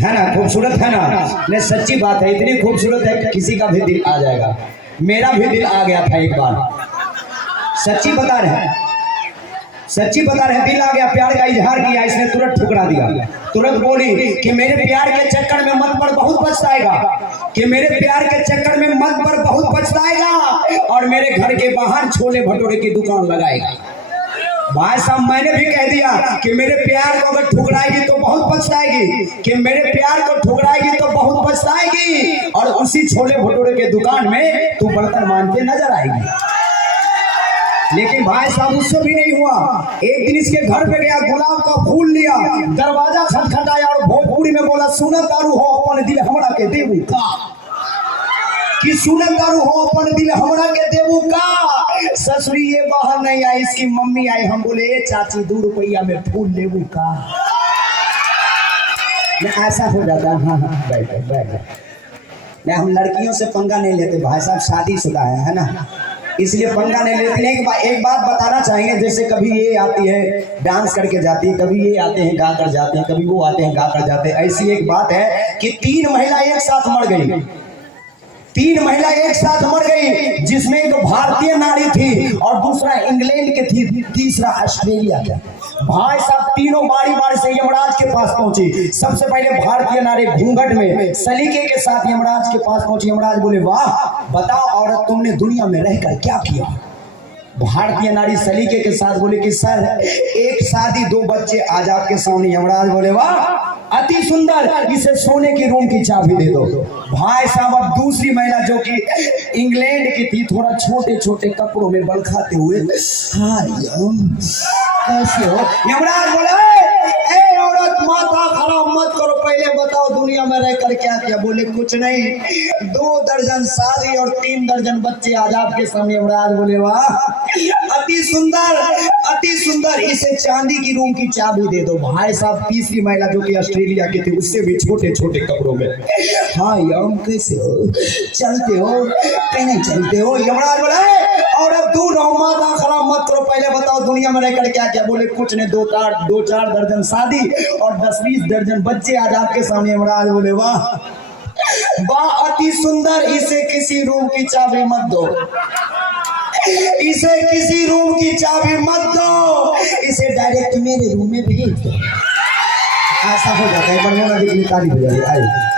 है ना, खूबसूरत है ना। नहीं सच्ची बात है, इतनी खूबसूरत है कि किसी का भी दिल आ जाएगा। मेरा भी दिल आ गया था एक बार, सच्ची बता रहे हैं, सच्ची बता रहे हैं, दिल आ गया, प्यार का इजहार किया, इसने तुरंत ठुकरा दिया। तुरंत बोली कि मेरे प्यार के चक्कर में मत पड़, बहुत पछताएगा, कि मेरे प्यार के चक्कर में मत पड़, बहुत पछताएगा, और मेरे घर के बाहर छोले भटूरे की दुकान लगाएगा। भाई साहब मैंने भी कह दिया कि मेरे प्यार को अगर ठुकराएगी तो बहुत पछताएगी, कि मेरे प्यार को ठुकराएगी तो बहुत पछताएगी, और उसी छोले भटूरे के दुकान में तू बर्तन मानते नजर आएगी। लेकिन भाई साहब उससे भी नहीं हुआ। एक दिन इसके घर पे गया, गुलाब का फूल लिया, दरवाजा खटखटाया और भोजपुरी में बोला, सुनत दारू हो अपन दिल हमरा के देबू का, कि सुनत दारू हो अपन दिल हमरा के देबू का। ससुरी ये बाहर नहीं आई, इसकी मम्मी आई, हम बोले ए चाची 2 रुपया में फूल लेबू का। ऐसा हो जाता है। हाँ हाँ बैठ बैठ। नहीं हम लड़कियों से पंगा नहीं लेते भाई साहब, शादीशुदा है ना, इसलिए पंगा नहीं लेते। एक बात बताना चाहेंगे, जैसे कभी ये आती है डांस करके जाती है, कभी ये आते हैं गा कर जाते हैं, कभी वो आते हैं गा कर जाते हैं। ऐसी एक बात है कि 3 महिला एक साथ मर गई, 3 महिला एक साथ मर गई, जिसमें एक भारतीय नारी थी और दूसरा इंग्लैंड के थी, तीसरा ऑस्ट्रेलिया का। भाई साहब तीनों बारी बारी से यमराज के पास पहुंची। सबसे पहले भारतीय नारी घूंघट में सलीके के साथ यमराज के पास पहुंची। यमराज बोले, वाह बताओ औरत तुमने दुनिया में रहकर क्या किया। भारतीय नारी सलीके के साथ बोले कि सर एक शादी 2 बच्चे आज आपके सामने। यमराज बोले, वाह अति सुंदर, इसे सोने की रूम की चाबी दे दो। भाई साहब अब दूसरी महिला जो कि इंग्लैंड की थी, थोड़ा छोटे छोटे कपड़ों में बल खाते हुए, कैसे हो। यमराज बोले, ए औरत माथा खराब मत करो, पहले बताओ दुनिया में रहकर क्या किया। बोले कुछ नहीं, 2 दर्जन शादी और 3 दर्जन बच्चे आज आपके सामने। यमराज बोले, वाह अति सुंदर, अति सुंदर, इसे चांदी की रूम की चाबी दे दो। भाई साहब तीसरी महिला जो कि ऑस्ट्रेलिया की थी, उससे भी छोटे छोटे कपड़ों में, हाँ यम कैसे हो, चलते हो कहीं चलते हो। यमराज बोले, और अब दूर रहो, माथा खराब मत करो, पहले बताओ दुनिया में रहकर क्या किया। बोले कुछ नहीं, 2-4 दर्जन शादी और 10-20 दर्जन बच्चे आज आपके सामने। यमराज बोले, वाह वाह अति सुंदर, इसे किसी रूम की चाबी मत दो, इसे किसी रूम की चाबी मत दो, इसे डायरेक्ट मेरे रूम में भेज दो। ऐसा हो जाता है, बढ़िया तारीफ हो जाती है।